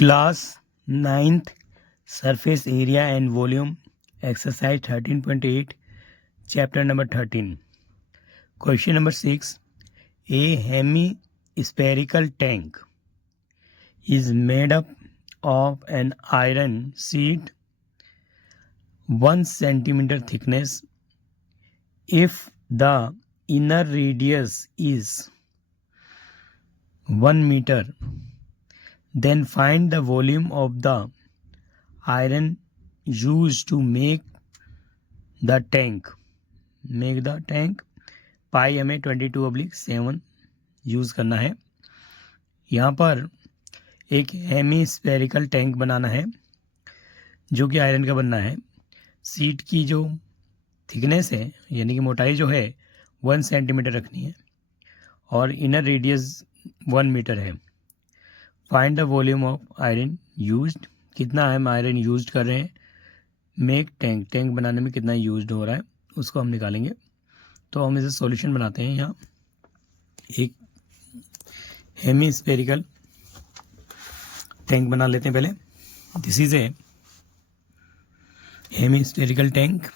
Class 9th Surface Area and Volume Exercise 13.8 Chapter number 13. Question number 6. A hemispherical tank is made up of an iron sheet 1 centimeter thickness. If the inner radius is 1 meter, then find the volume of the iron used to make the tank. पाई हमें 22/7 use करना है. यहाँ पर एक hemispherical tank बनाना है जो कि iron का बनना है. सीट की जो थिकनेस है यानी कि मोटाई जो है 1 सेंटीमीटर रखनी है और इनर रेडियस 1 मीटर है. Find the volume of iron used. कितना हम आयरन यूज्ड कर रहे हैं. मेक टैंक बनाने में कितना यूज्ड हो रहा है उसको हम निकालेंगे. तो हम इसे सॉल्यूशन बनाते हैं. यहाँ एक हेमीस्फेरिकल टैंक बना लेते हैं पहले. This is a hemispherical tank.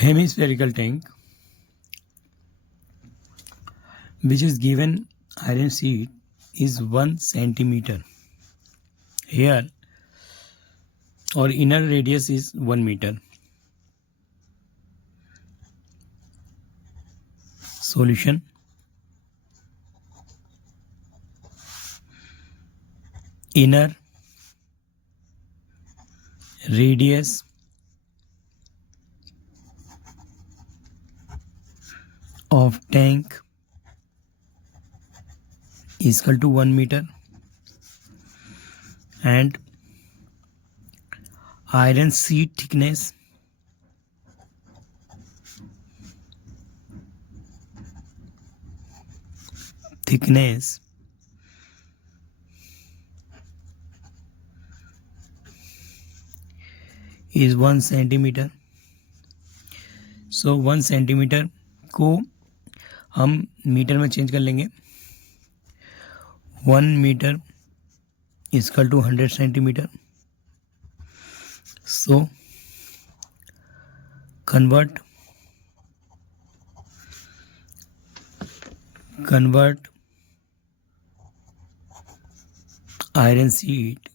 Hemispherical tank which is given iron sheet is 1 centimeter here or inner radius is 1 meter. Solution. Inner radius of tank is equal to 1 meter and iron sheet thickness is 1 centimeter. So 1 centimeter को हम metre में change कर लेंगे. 1 metre is equal to 100 centimetre. So convert iron sheet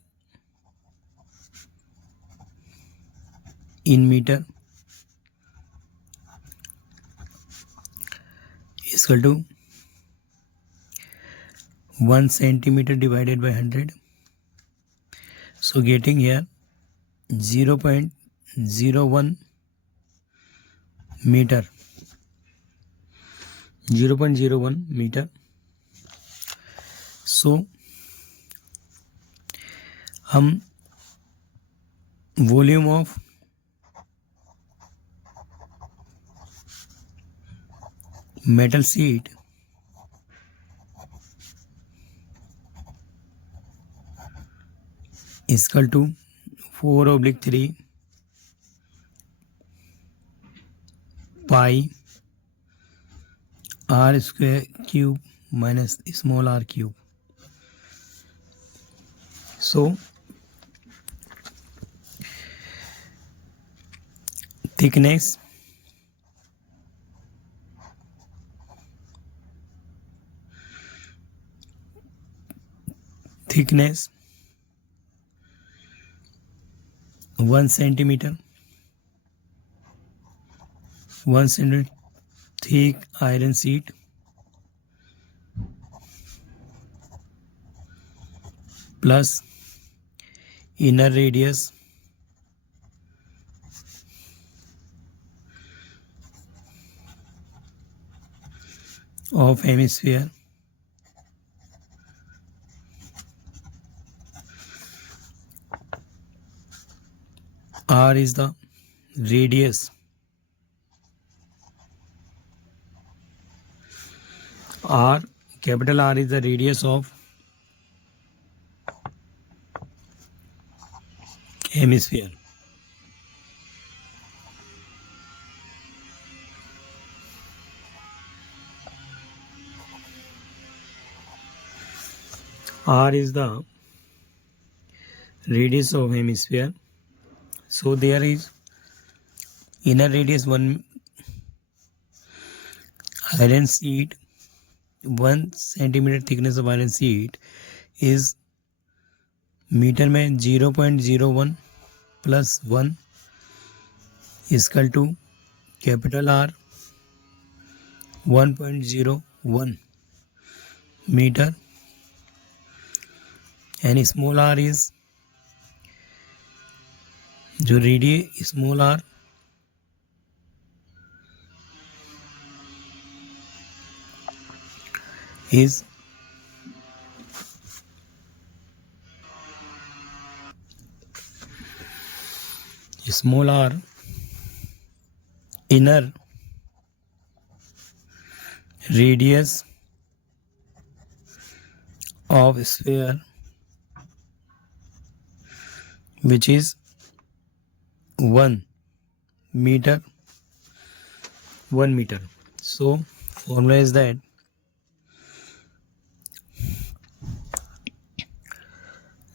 in metre is equal to 1 centimeter divided by 100. So getting here 0.01 meter. 0.01 meter. So हम volume of metal sheet is equal to 4/3 pi r square cube minus small r cube. So thickness thickness 1 centimeter. 1 centimeter thick iron sheet plus inner radius of hemisphere R is the radius R, capital R is the radius of hemisphere. R is the radius of hemisphere. So there is inner radius 1 iron sheet, 1 centimeter thickness of iron sheet is metre में 0.01 plus 1 equal to capital R 1.01 metre and small r is जो radius small r is small r inner radius of sphere which is 1 meter. So formula is that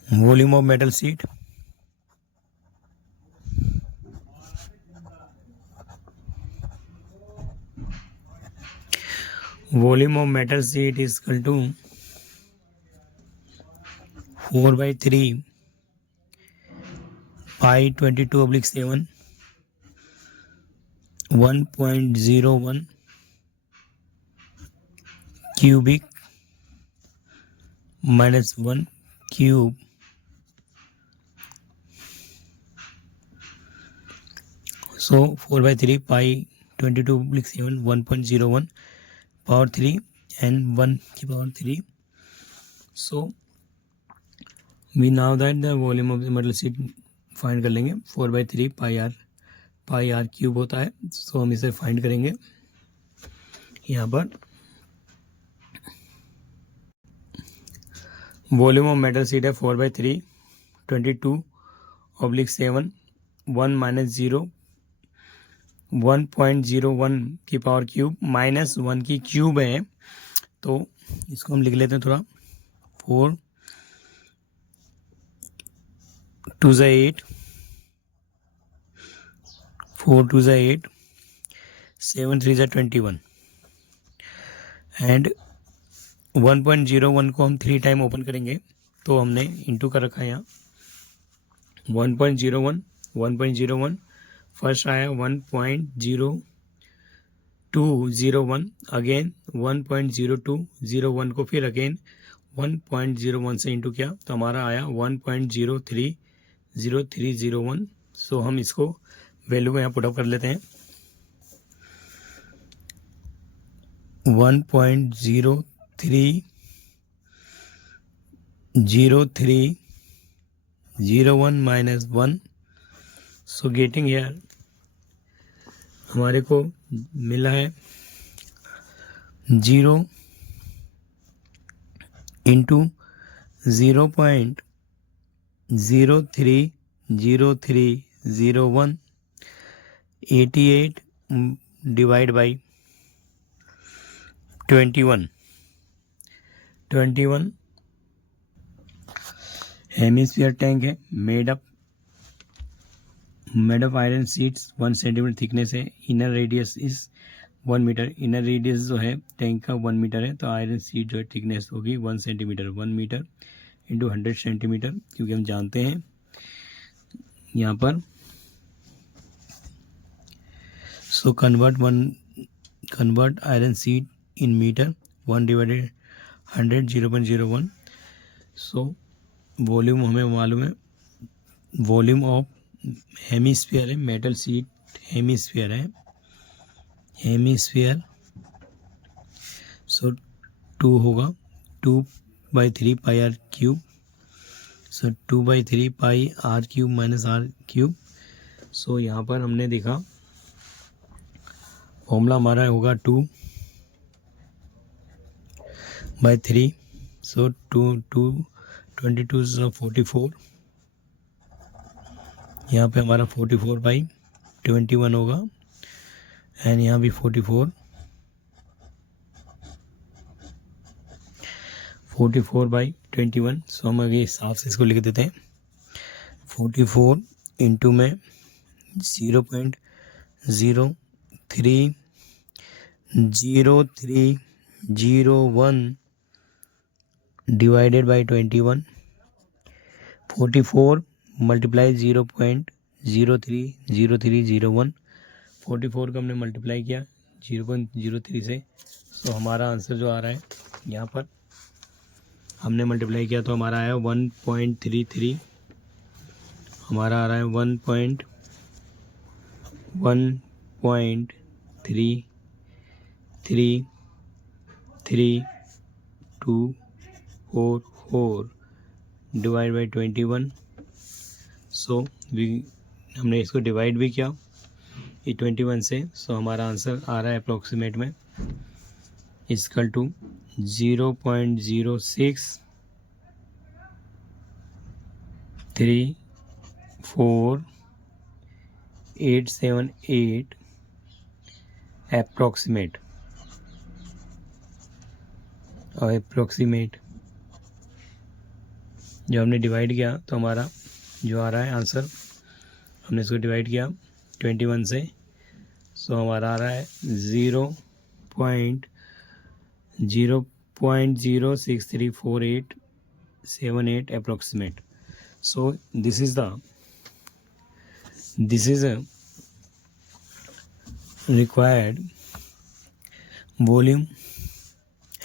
volume of metal sheet is equal to 4/3 pi 22/7 1.01 cubic minus 1 cube so 4/3 pi 22/7 1.01 power 3 and 1 की power 3. So we now that the volume of the metal sheet find कर लेंगे. 4/3 pi R cube होता है. सो हम इसे find करेंगे. यहाँ पर वॉल्यूम ऑफ मेटल शीट है 4/3 22/7 1 माइनस 0 1.01 की पावर क्यूब माइनस 1 की क्यूब है. तो इसको हम लिख लेते हैं थोड़ा. 4 2 ज़ा 8 4 2 ज़ा 8 7 3 ज़ा 21 एंड 1.01 को हम 3 टाइम ओपन करेंगे तो हमने इंटू कर रखा है यहाँ. 1.01 फर्स्ट आया 1.0201 अगेन 1.0201 को फिर अगेन 1.01 से इंटू किया तो हमारा आया 1.030301. सो हम इसको वैल्यू को यहाँ पुटअप कर लेते हैं. 1.030301 माइनस 1. सो गेटिंग हियर हमारे को मिला है 0 into 0.030301 88 divide by 21 hemisphere tank है made up iron sheets 1 centimetre thickness है. Inner radius is 1 metre. Inner radius जो है टैंक का 1 मीटर है तो आयरन शीट जो है थिकनेस होगी 1 सेंटीमीटर. 1 मीटर इंटू 100 सेंटीमीटर क्योंकि हम जानते हैं यहाँ पर. So convert iron sheet in metre 1 divided 100 0.01. So volume हमें मालूम है. वॉल्यूम ऑफ हेमिस्फीयर है मेटल शीट हेमिस्फीयर है सो 2 होगा 2/3 pi R cube. So 2/3 pi R cube minus R cube. So यहाँ पर हमने देखा फॉर्मूला हमारा होगा 2/3. सो 22 44 यहाँ पे हमारा 44/21 होगा एंड यहाँ भी 44/21। सो हम आगे हिसाब से इसको लिख देते हैं। 44 इंटू में 0.030301 डिवाइडेड बाई 21। 44 मल्टीप्लाई 0.030301। 44 का हमने मल्टीप्लाई किया 0.03 से। सो हमारा आंसर जो आ रहा है यहाँ पर हमने मल्टीप्लाई किया तो हमारा आया 1.33। हमारा आ रहा है 1.333244 डिवाइड बाई 21। सो हमने इसको डिवाइड भी किया ये 21 से। सो हमारा आंसर आ रहा है अप्रोक्सीमेट में इक्वल टू 0.0634878 अप्रोक्सीमेट जब हमने डिवाइड किया तो हमारा जो आ रहा है आंसर, हमने इसको डिवाइड किया 21 से। सो हमारा आ रहा है 0.0634878 approximate. So this is a required volume.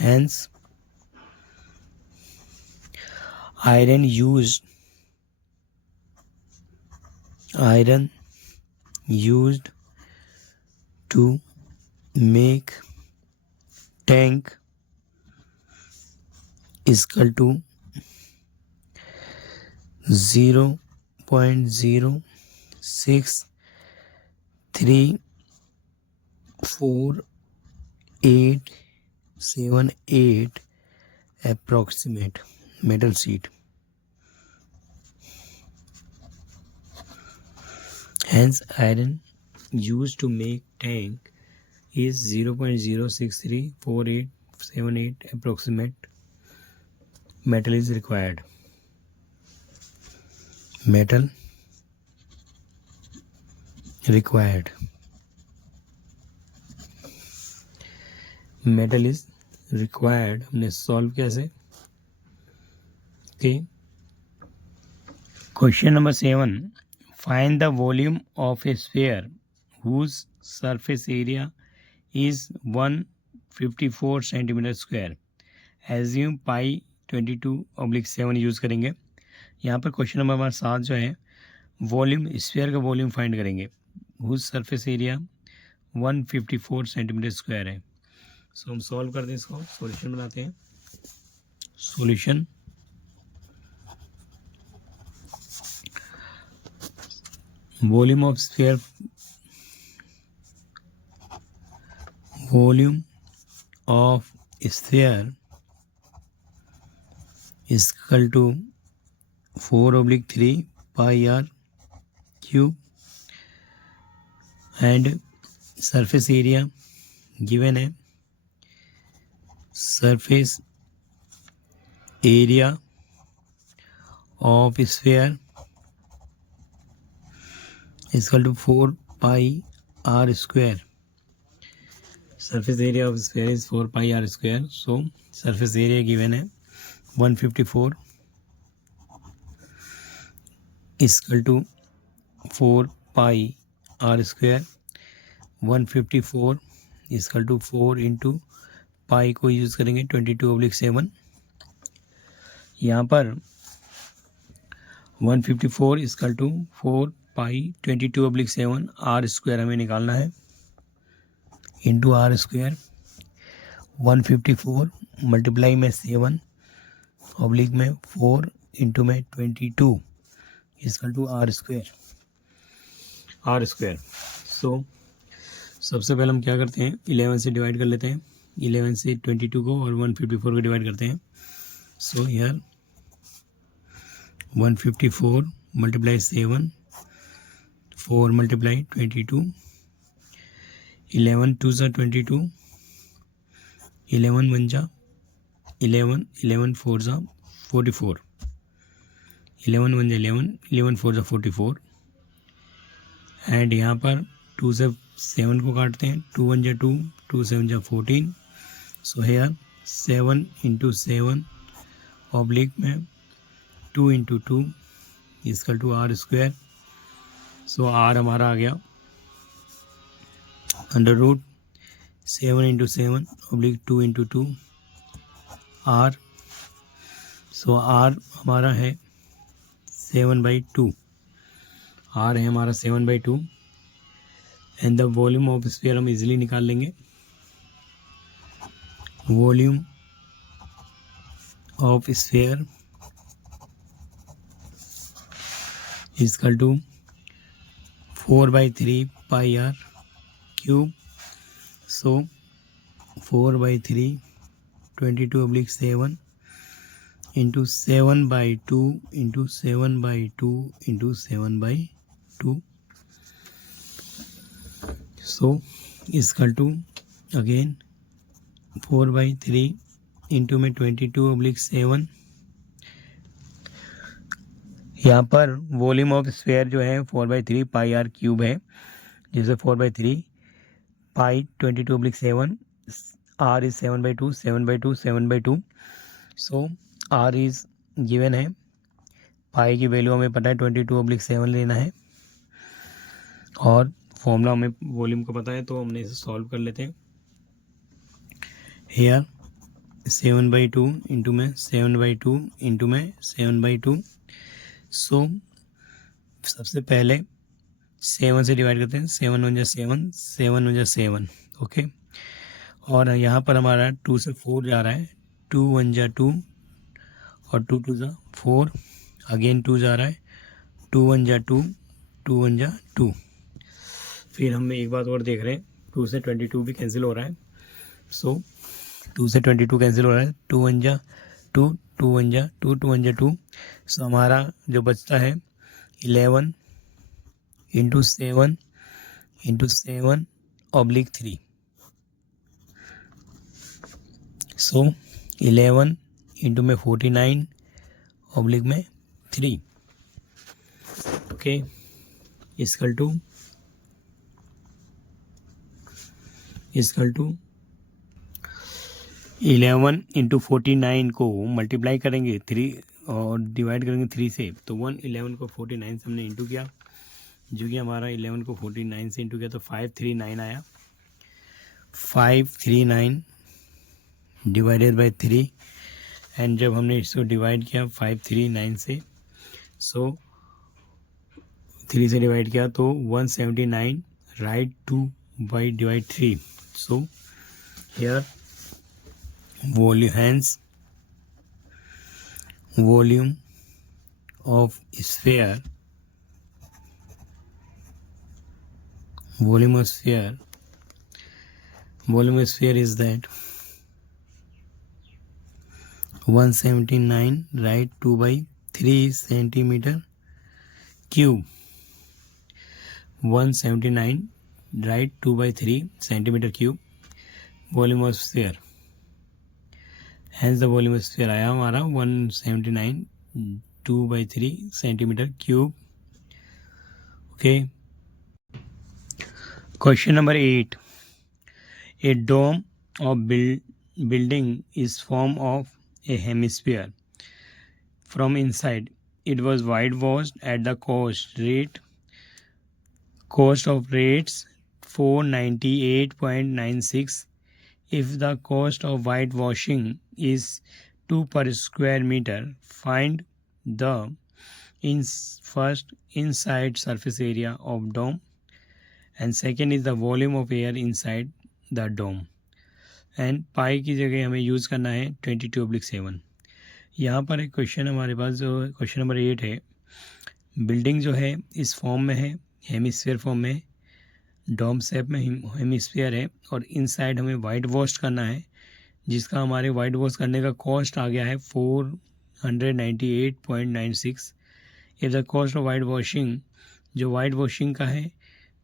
Hence iron used to make tank is equal to 0.0634878 approximate metal sheet. Hence iron used to make tank is 0.0634878 approximate metal is required. Metal required. Metal is required. हमने solve कैसे? Okay, question number 7, find the volume of A sphere whose surface area is 154 centimetre square. Assume pi 22/7 use करेंगे। यहाँ पर question number 7 जो है volume, sphere का volume find करेंगे whose surface area 154 centimetre square है। सो हम सॉल्व करते हैं, इसको सॉल्यूशन बनाते हैं। Solution, volume of sphere, volume of sphere is equal to 4/3 pi r cube and surface area given है, surface area of sphere is equal to 4 pi r square. Surface area of sphere is 4 pi r square. So surface area given है 154 is equal to 4 pi r square. 154 is equal to 4 into पाई को use करेंगे 22/7। यहाँ पर 154 is equal to 4 pi 22/7 r square हमें निकालना है into are square. 154 multiply में 7 oblique में 4 इंटू में 22 इसकल टू आर स्क्वायर। सो सबसे पहले हम क्या करते हैं, 11 से डिवाइड कर लेते हैं। 11 से 22 को और 154 को डिवाइड करते हैं। सो हियर 154 मल्टीप्लाई 7 4 multiply 22, 11 2 जा 22, 11 1 जा 11, 11 4 जा 44, 11 1 जा 11, 11 4 जा 44 एंड यहाँ पर 2 से 7 को काटते हैं, 2 1 जा 2, 2 7 जा 14, सो हेयर 7 इंटू 7 ऑब्लिक में 2 into 2 equal to R square, so R हमारा आ गया under root 7 into 7 oblique 2 into 2 R, so R हमारा है 7/2, आर है हमारा 7/2 and the volume of sphere हम इजीली निकाल लेंगे, volume of sphere equal to 4/3 pi R cube, so 4/3 22/7 into 7/2 into 7/2 into 7/2, so equal to again 4/3 into में 22/7, यहाँ पर वॉल्यूम ऑफ स्फीयर जो है 4/3 पाई आर क्यूब है, जिसे 4/3 pi 22/7, R is 7/2 7/2 7/2, so R is given है, पाई की value हमें पता है 22/7 लेना है और फॉर्मूला हमें वॉल्यूम को पता है, तो हमने इसे सॉल्व कर लेते हैं। हेयर 7/2 इंटू में 7/2 इंटू में 7/2, सो सबसे पहले 7 से डिवाइड करते हैं, 7 1 जा 7, 7 1 जा 7, ओके, और यहाँ पर हमारा 2 से 4 जा रहा है, 2 1 जा 2 और 2 2 जा 4, अगेन 2 जा रहा है, 2 1 जा 2, 2 1 जा 2, फिर हम एक बात और देख रहे हैं, 2 से 22 भी कैंसिल हो रहा है, सो 2 से 22 कैंसिल हो रहा है, 2 1 जा 2, 2 1 जा 2, 2 1 जा 2, सो हमारा जो बचता है 11 इंटू 7 इंटू 7/3, सो 11 इंटू में 49/3, ओके, इक्वल टू 11 इंटू 49 को मल्टीप्लाई करेंगे 3 और डिवाइड करेंगे 3 से, तो 11 को 49 से हमने इंटू किया, जो कि हमारा 11 को 49 से इंटू किया तो 539 आया, 539 डिवाइडेड बाय 3 एंड जब हमने इसको डिवाइड किया 539 से, सो 3 से डिवाइड किया तो 179 right 2 by divide 3, so here volume of sphere is that 179 right 2/3 centimeter cube, 179 right 2/3 centimeter cube volume of sphere, hence the volume of sphere आया हमारा 179 2/3 centimetre cube, okay. Question number 8, a dome of building is formed of a hemisphere. From inside, it was whitewashed at the cost of rates 498.96. If the cost of whitewashing is 2 per square meter, find the first inside surface area of dome and second is the volume of air inside the dome and पाई की जगह हमें use करना है 22/7। यहाँ पर एक question हमारे पास जो क्वेश्चन नंबर 8 है, बिल्डिंग जो है इस फॉर्म में है, हेमिस्फीयर फॉर्म में, डोम शेप में हेमिस्फीयर है और इनसाइड हमें वाइट वॉश करना है, जिसका हमारे वाइट वॉश करने का कॉस्ट आ गया है 498.96। If the cost of white washing जो वाइट वॉशिंग का है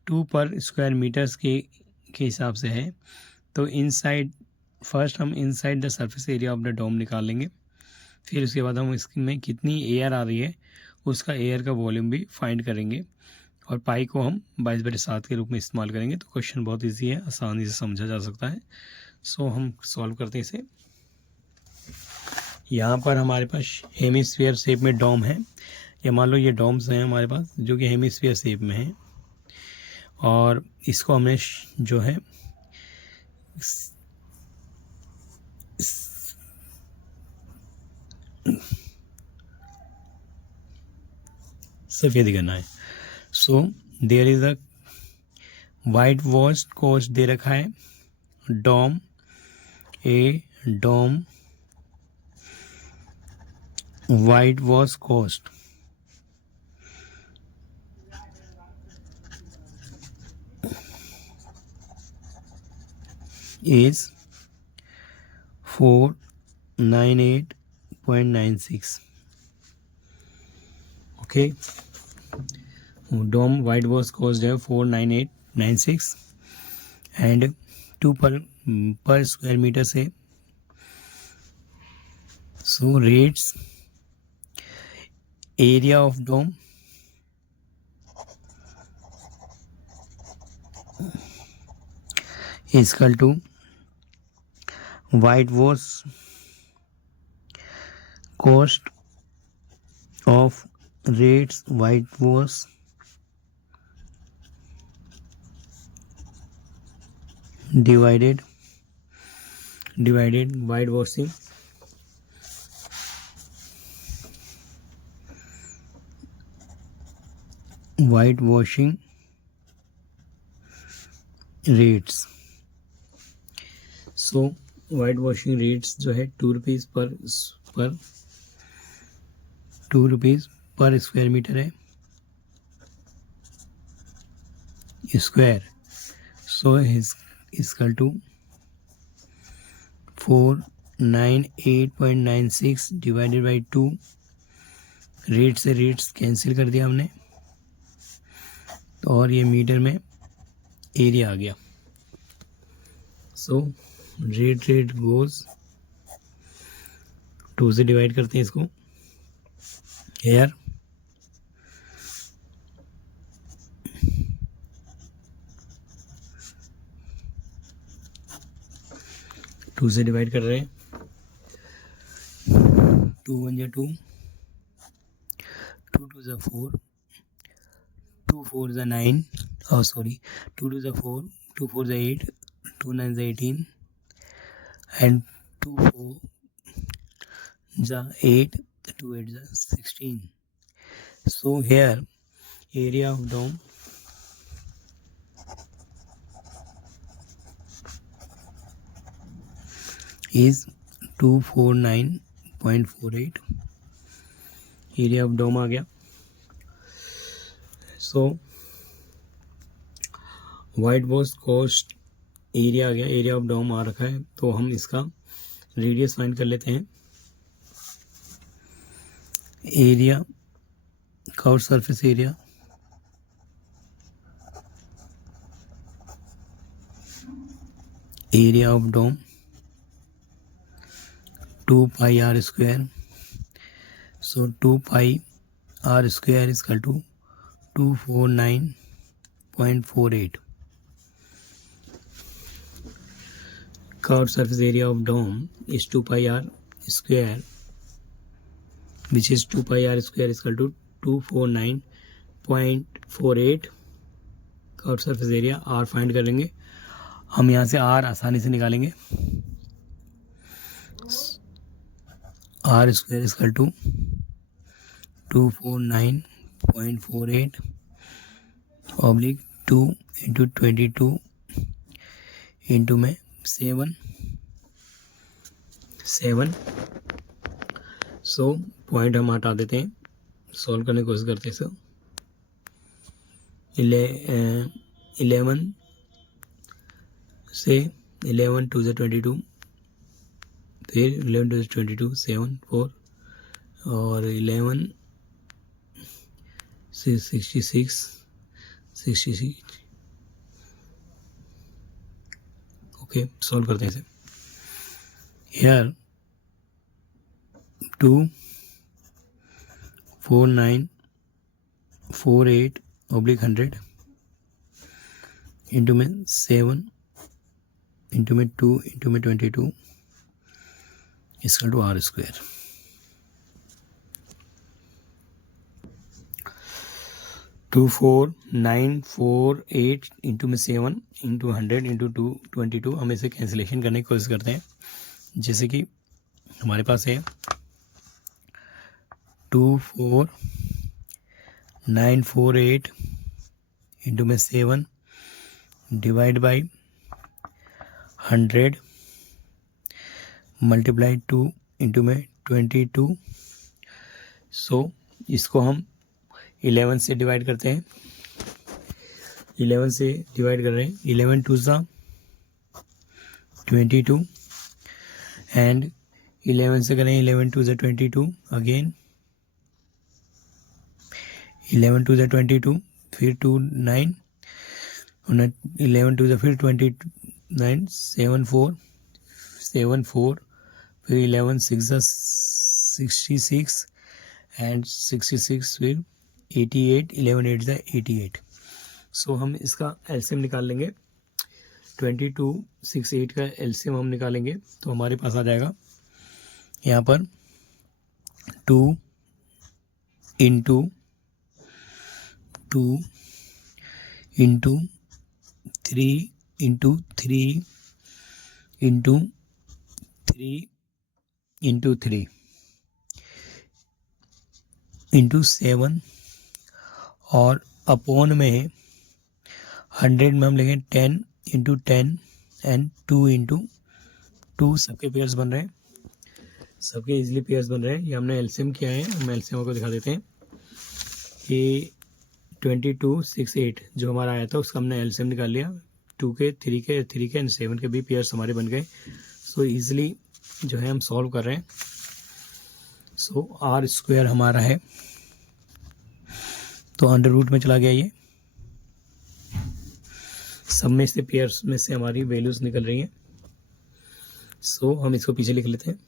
2 पर स्क्वायर मीटर्स के हिसाब से है। तो इनसाइड फर्स्ट हम inside the surface area of the dome निकाल लेंगे, फिर उसके बाद हम इसमें कितनी एयर आ रही है उसका एयर का वॉल्यूम भी फाइंड करेंगे, और पाई को हम 22/7 के रूप में इस्तेमाल करेंगे। तो क्वेश्चन बहुत इजी है, आसानी से समझा जा सकता है। सो हम सॉल्व करते हैं इसे। यहाँ पर हमारे पास हेमिस्फीयर शेप में डोम है, या मान लो ये डोम्स हैं हमारे पास जो कि हेमिस्फीयर शेप में हैं, और इसको हमने जो है सफ़ेद करना है। So there is a white wash cost दे रखा है, dome white wash cost is 498.96. okay, dome white wash cost है 49896 एंड 2 पर स्क्वायर मीटर से। So rates area of dome is equal to white wash cost of rates white wash divided white washing रेट्स। So white washing rates जो है 2 rupees per square metre है square. So is equal to 498.96 divided by 2। Rate से rates cancel कर दिया हमने, और ये मीटर में एरिया आ गया। सो रेट गोज 2 से डिवाइड करते हैं इसको हेयर, टू से डिवाइड कर रहे हैं, 2 1 जा 2, 2 2 जा 4, 2 4 जा 9, oh sorry 2 2 जा 4, 2 4 जा 8, 2 9 जा 18 and 2 4 जा 8, 2 8 जा 16. So here area of dome is 249.48. Area of dome आ गया। So white wash cost area आ गया, एरिया ऑफ डोम आ रखा है, तो हम इसका रेडियस फाइंड कर लेते हैं। Area curve surface area of dome 2 pi r square. So 2 pi r square is equal to 249.48. Curved surface area of dome is 2 pi r square, which is 2 pi r square is equal to 249.48. Curve surface area r find करेंगे हम, यहाँ से r आसानी से निकालेंगे। r square is equal to 249.48 oblique 2 into 22 into में 7। So point हम हटा देते हैं, सॉल्व करने की कोशिश करते हैं। सो 11 से 11 2 से 22, फिर 11 2 से 22 7 4, और 11 से 66 66। ओके, सॉल्व करते हैं इसे। हेयर 24948/100 इंटू में 7 इंटू में 2 इंटू में 22 इसका two R square. Two 4948 into में 7 इंटू 100 इंटू 222। हम इसे कैंसिलेशन करने की कोशिश करते हैं। जैसे कि हमारे पास है 24948 इंटू में 7 डिवाइड बाई 100 मल्टीप्लाई 2 इंटू में 22। सो इसको हम 11 से डिवाइड करते हैं। 11 से डिवाइड कर रहे हैं। 11 2 सा 22 एंड 11 से करें 11 2 सा 22 अगेन 11 2 सा 22 फिर 2 9 11 2 सा फिर 29 7 4 फिर 11 6 सा 66 एंड 66 फिर 88 11 8 सा 88। सो हम इसका एलसीएम निकाल लेंगे। 2268 का एलसीएम हम निकालेंगे तो हमारे पास आ जाएगा यहाँ पर 2 into 2 into 3 into 3 into 3 into 3 into 7 और अपॉन में 100 में हम लेंगे 10 इंटू 10 एंड 2 इंटू 2। सबके पेयर्स बन रहे हैं, सबके इजीली पेयर्स बन रहे हैं। ये हमने एलसीएम किया है। हम एलसीएम को दिखा देते हैं। ये 2268 जो हमारा आया था उसका हमने एलसीएम निकाल लिया। 2 के 3 के एंड 7 के भी पेयर्स हमारे बन गए। सो इजीली जो है हम सॉल्व कर रहे हैं। सो R स्क्वायर हमारा है तो अंडर रूट में चला गया। ये सब में से पेयर्स में से हमारी वैल्यूज निकल रही हैं। सो हम इसको पीछे लिख लेते हैं।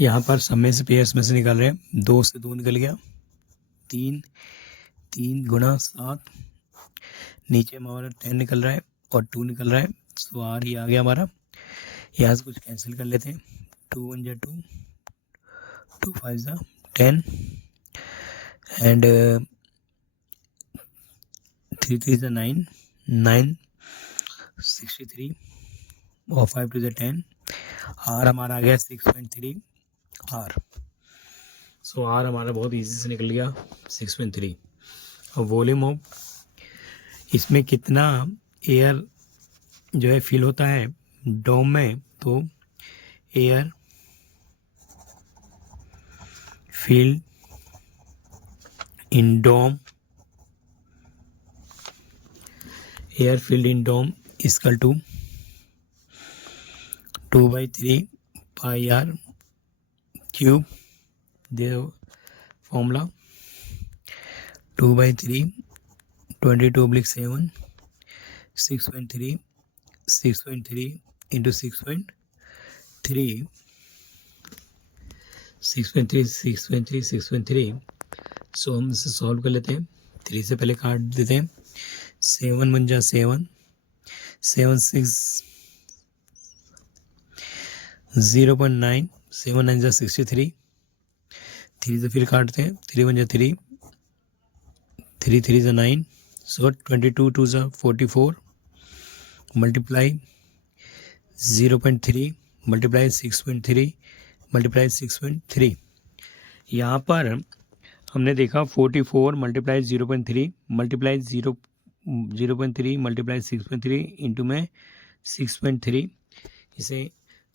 यहाँ पर सब में से पेयर्स में से निकल रहे हैं। 2 से 2 निकल गया। 3 गुणा 7 नीचे हमारा 10 निकल रहा है और 2 निकल रहा है। सो R ही आ गया हमारा। यहाँ से कुछ कैंसिल कर लेते हैं। 2 1 जा 2 2 5 जा 10 एंड 3 3 जा 9 9 63 और 5 2 जा 10। R हमारा आ गया 6.3 R। सो R हमारा बहुत इजी से निकल गया 6.3। और वॉल्यूम ऑफ इसमें कितना एयर जो है फिल होता है डोम में, तो air filled in dome equal to 2/3 pi R cube. The formula 2/3 22/7 6.3 into 6.3 so हम इसे सॉल्व कर लेते हैं। 3 से पहले काट देते हैं। 7 1 जा 7 7 6 0.9 7 9 जा 63। 3 से फिर काटते हैं। 3 1 जा 3 3 3 जा 9। सो 22 2 जा 44 मल्टीप्लाई 0.3 मल्टीप्लाई 6.3 मल्टीप्लाई 6.3। यहाँ पर हमने देखा 44 मल्टीप्लाई 0.3 मल्टीप्लाई 0.3 मल्टीप्लाई 6.3 इंटू में 6.3। इसे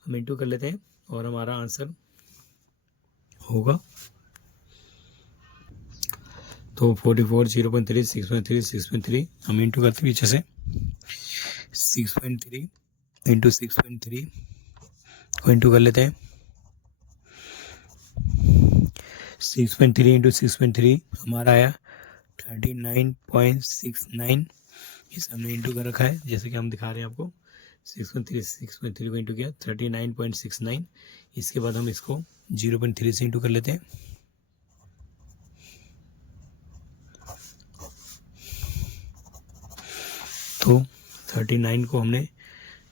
हम इंटू कर लेते हैं और हमारा आंसर होगा तो 44 0.3 6.3 6.3 हम इंटू करते पीछे से 6.3 इंटू 6.3 को इंटू कर लेते हैं। 6.3 इंटू 6.3 हमारा आया 39.69 इस हमने इंटू कर रखा है, जैसे कि हम दिखा रहे हैं आपको 6.3 को इंटू किया 39.69। इसके बाद हम इसको 0.3 से इंटू कर लेते हैं। तो 39 को हमने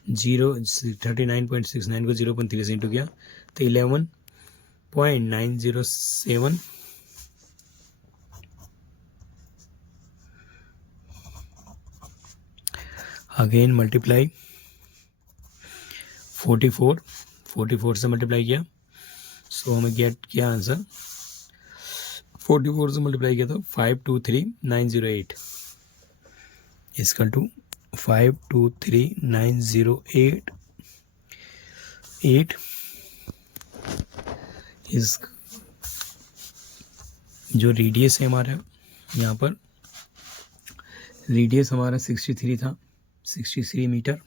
39.69 को 0.3 से इंटू किया तो 11.907 अगेन मल्टीप्लाई 44 से मल्टीप्लाई किया। सो हमें गेट किया आंसर 44 से मल्टीप्लाई किया तो 523908 इसकल टू 523908 इस जो रेडियस है हमारा, यहाँ पर रेडियस हमारा 63 था, 63 metre.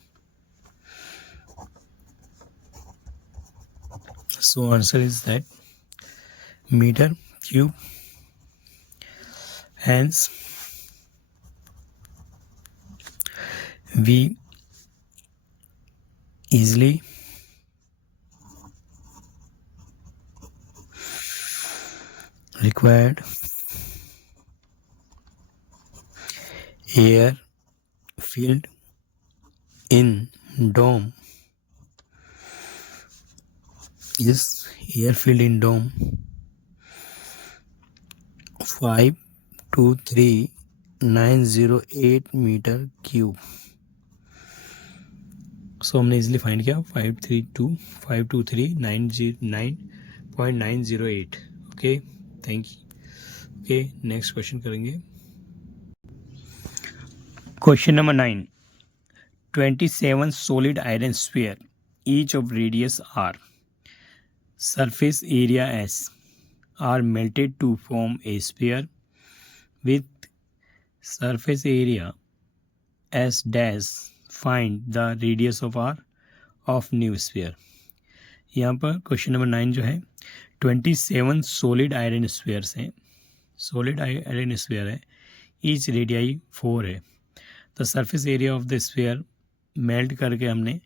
So answer is that meter cube. Hence we easily required air filled in dome is air filled in dome 523908 metre cube. So हमने इजीली फाइंड किया 523.908। Okay, thank you. Okay, next question करेंगे। Question number 9, 27 solid iron sphere, each of radius r, surface area s, are melted to form a sphere with surface area s dash. Find the radius of r of new sphere। यहाँ पर question number 9 जो है 27 solid iron spheres हैं, solid iron sphere है, each radii 4 है। तो surface area of the sphere melt करके हमने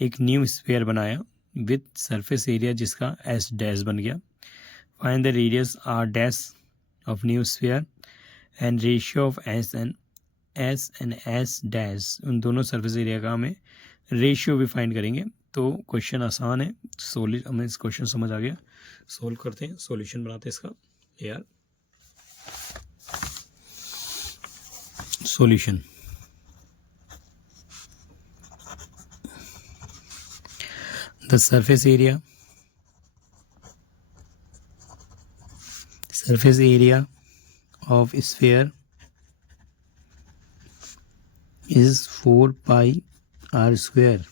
एक न्यू स्फीयर बनाया विथ सरफेस एरिया जिसका एस डैश बन गया। Find the radius R dash of new sphere and ratio of S and S dash, उन दोनों सरफेस एरिया का हमें रेशियो भी फाइंड करेंगे। तो क्वेश्चन आसान है, हमें इस क्वेश्चन समझ आ गया, सोल्व करते हैं, सॉल्यूशन बनाते हैं इसका। यार solution, the surface area of sphere is 4 pi r square,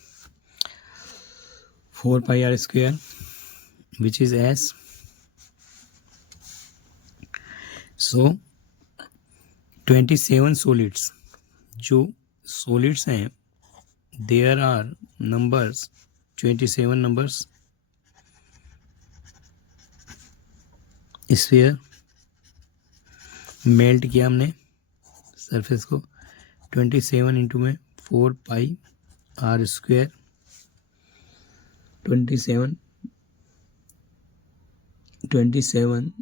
4 pi r square, which is s. So 27 solids, जो solids हैं, there are numbers 27 numbers sphere melt किया हमने सरफेस को 27 इंटू में 4 पाई आर स्क्वायर 27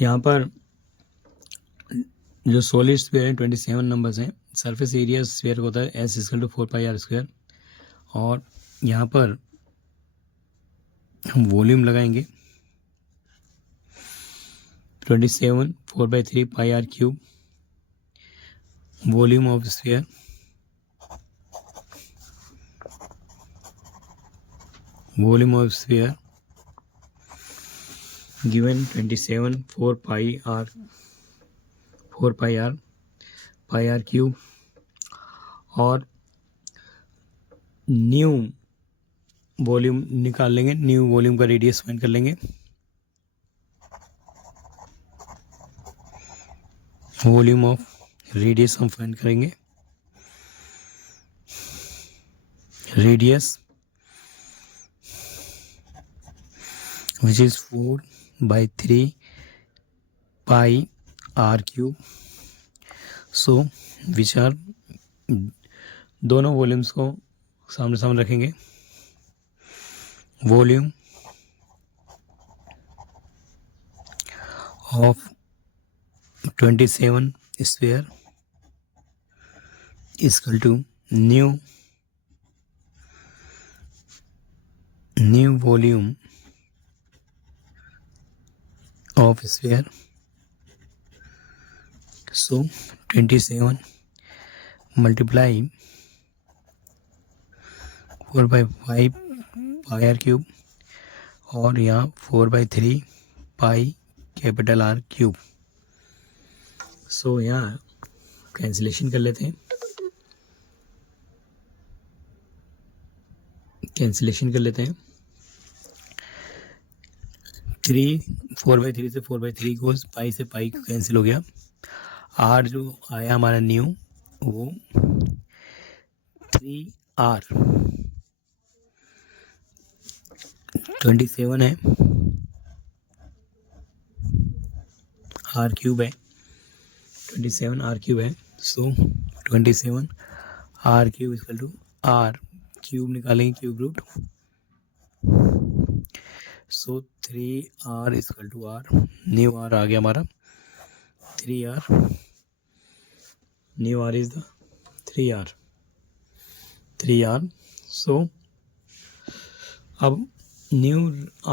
यहाँ पर जो सॉलिड स्फीयर है 27 नंबर्स हैं। सरफेस एरिया स्फीयर होता है S equal to 4 pi R square, और यहाँ पर हम वॉल्यूम लगाएंगे 27 4/3 pi R cube, volume of sphere given 27 4 pi r cube, और न्यू वॉल्यूम निकाल लेंगे, न्यू वॉल्यूम का रेडियस फाइंड कर लेंगे। वॉल्यूम ऑफ रेडियस हम फाइंड करेंगे, which is 4/3 pi r cube. So which are, दोनों वॉल्यूम्स को सामने सामने रखेंगे. Volume of 27 square is equal to new volume of sphere. So 27 multiply 4/5 pi r cube और यहाँ 4/3 pi capital R cube. So यहाँ कैंसिलेशन कर लेते हैं. 4/3 से 4/3 को पाई से पाई कैंसिल हो गया. R जो आया हमारा न्यू वो 3R 27 है, R क्यूब है, 27 R क्यूब है. So 27 R cube equal to R cube निकालेंगे, cube root. So 3R equal to R, new R आ गया हमारा 3R. New R is the 3R. So अब new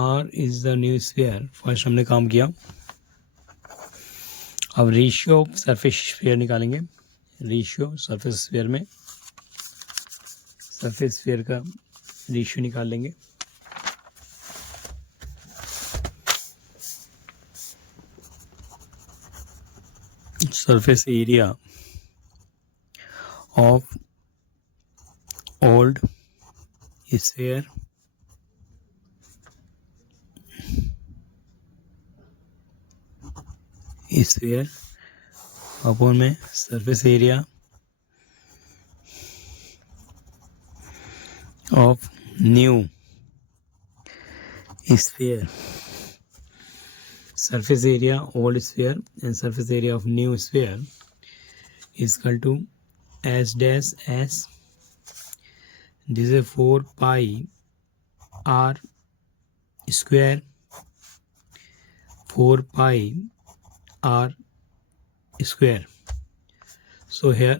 R is the new sphere. First हमने काम किया. अब रेशियो ऑफ सरफेस स्फीयर निकालेंगे. रेशियो सरफेस स्फीयर में सरफेस स्फीयर का रेशियो निकाल लेंगे. Surface area of old sphere upon में surface area of new sphere. Surface area old sphere and surface area of new sphere is equal to S dash S. This is 4 pi R square. 4 pi R square. So here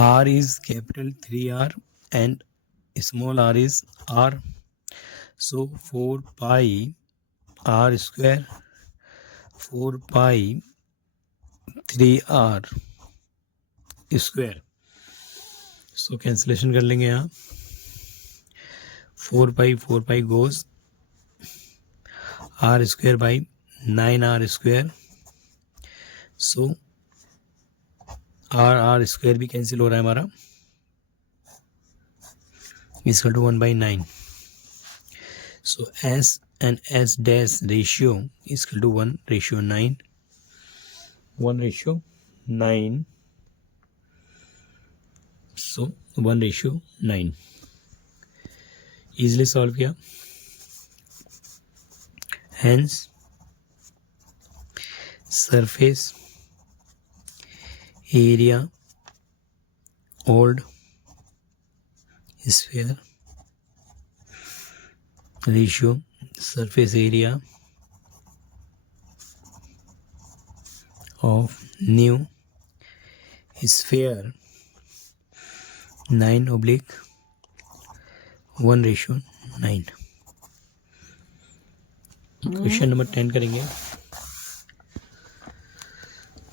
R is capital 3R and small r is R. So 4 pi R square 4 pi 3R square. So cancellation कर लेंगे यहाँ. 4 pi goes R square by 9R square. So R square भी cancel हो रहा है हमारा. Equal to 1/9. So S and S dash ratio is equal to 1:9. 1:9. So 1:9. Easily solve किया. Hence surface area old sphere ratio surface area of new sphere 9/1:9. Question number 10 करेंगे.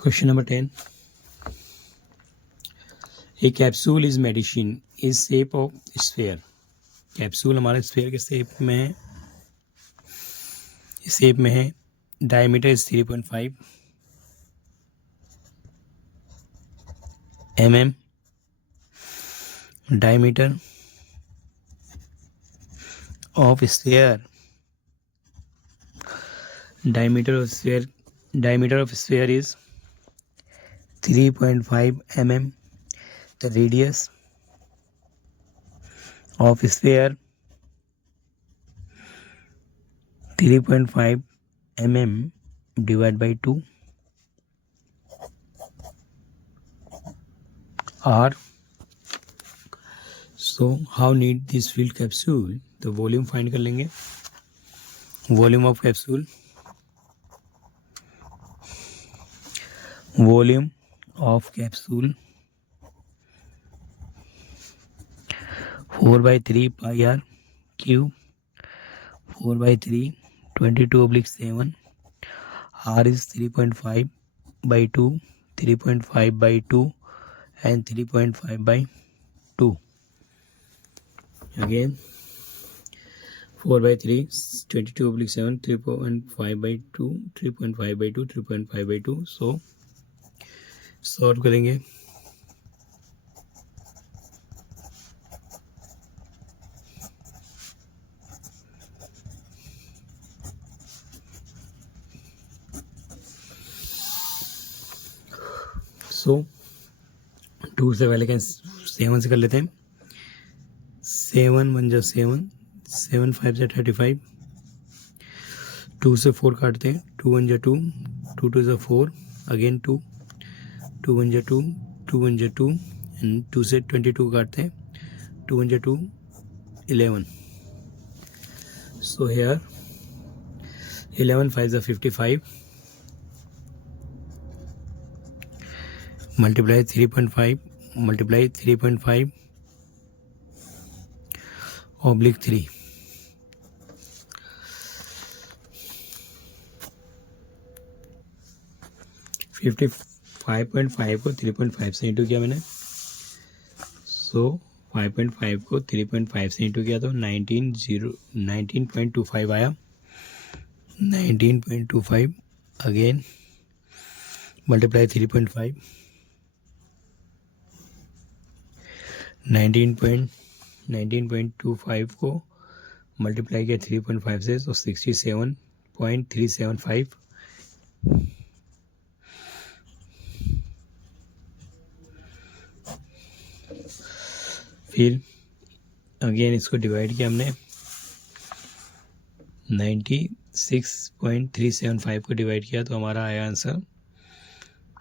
Question number 10. A capsule is medicine is shape of sphere. Capsule हमारे sphere के shape में है. Diameter is 3.5 mm. Diameter of sphere is 3.5 mm. The radius of sphere 3.5 mm divided by 2 R. So how need this filled capsule? तो volume find कर लेंगे. Volume of capsule, volume of capsule 4/3 pi r cube 4/3 22/7. R is 3.5/2, 3.5/2 and 3.5/2. Again 4/3 22/7, 3.5/2, 3.5/2, 3.5/2. So solve करेंगे. सो 2 से पहले क्या 7 से कर लेते हैं. 7 1 जा 7, 7 5 जा 35. 2 से 4 काटते हैं. 2 1 जा 2, 2 2 जा 4, अगेन 2, 2 1 जा 2, 2 1 जा 2 एंड 2 से 22 काटते हैं. 2 1 जा 2, 11. So here 11 5 जा 55. Multiply 3.5, multiply 3.5 oblique 3. 55.5 को 3.5 से इंटू किया मैंने. सो 5.5 को 3.5 से इंटू किया तो 19.25 आया. 19.25 अगेन मल्टीप्लाई 3.5. 19.25 को मल्टीप्लाई किया 3.5 से तो 67.375. फिर अगेन इसको डिवाइड किया हमने. 96.375 को डिवाइड किया तो हमारा आया answer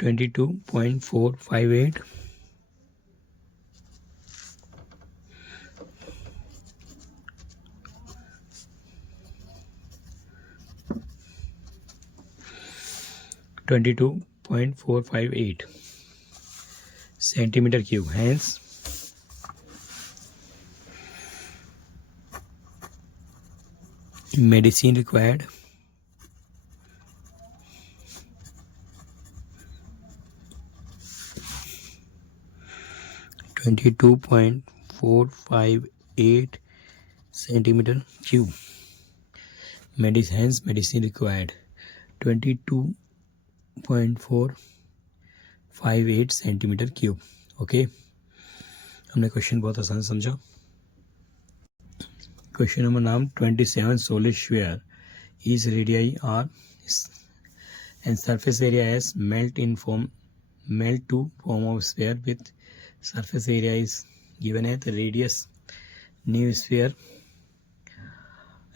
22.458. Centimetre cube. Hence medicine required 22.458 centimeter cube. Hence medicine required 22.458 centimetre cube. Okay, हमने क्वेश्चन बहुत आसान समझा. क्वेश्चन नंबर नाम 27 solid sphere is radii r and surface area as melt to form of sphere with surface area is given at radius new sphere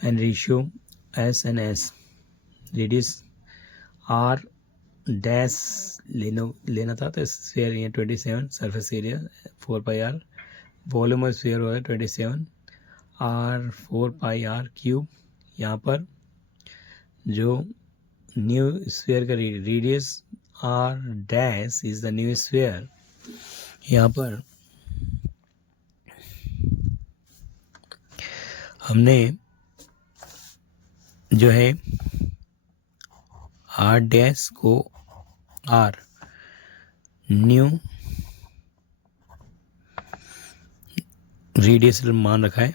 and ratio s and s. radius r dash लेना था तो sphere ये 27, surface area 4 pi R, volume of sphere होगा 27 r 4 pi R cube. यहाँ पर जो new sphere का radius r dash is the new sphere. यहाँ पर हमने जो है r डैश को r न्यू रेडियस मान रखा है.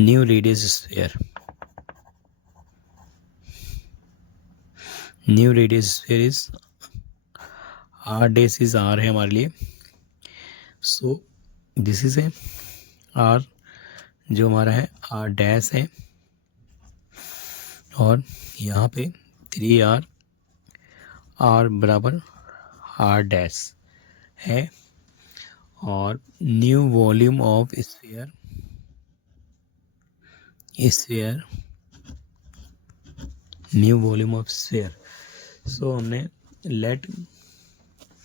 New radius sphere, new radius sphere is r dash is r है हमारे लिए. So this is a r जो हमारा है r डैश है और यहाँ पे 3r r बराबर r डैश है और new volume of sphere sphere, new volume of sphere. So हमने लेट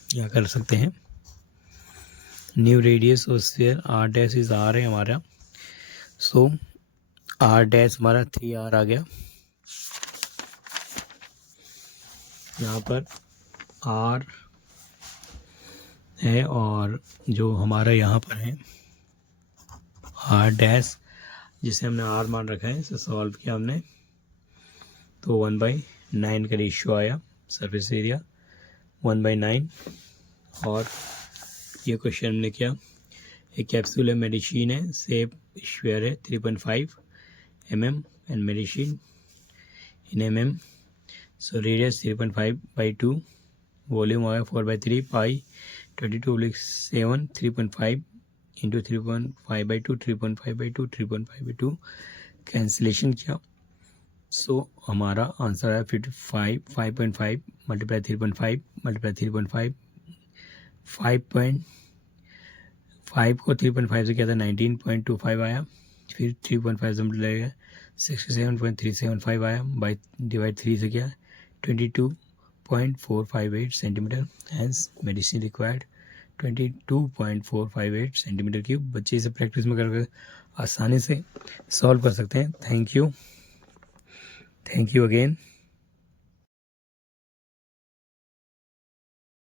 क्या कर सकते हैं, new radius of sphere R dash is R है हमारा। सो आर डैश हमारा 3r आ गया। यहाँ पर r है और जो हमारा यहाँ पर है r डैश, जिसे हमने r मान रखा है, इसे सॉल्व किया हमने तो 1/9 का रेशियो आया सरफेस एरिया 1/9। और ये क्वेश्चन हमने किया, एक कैप्सूल है, मेडिसिन है, सेप स्क्वायर है 3.5 mm and medicine in mm। So radius 3.5/2, volume आया 4/3 पाई 22/7 3.5 इंटू 3.5/2 3.5/2 3.5/2 कैंसिलेशन किया। सो हमारा आंसर है 55 5.5 मल्टीप्लाई 3.5 मल्टीप्लाई 3.5 5 को 3.5 से किया था 19.25 आया, फिर 3.5 से मल्टीप्लाई किया 67.375 आया, बाई डिवाइड 3 से किया 22.458 centimetre. Hence medicine required 22.458 centimetre cube. बच्चे इसे प्रैक्टिस में करके आसानी से सॉल्व कर सकते हैं। Thank you again.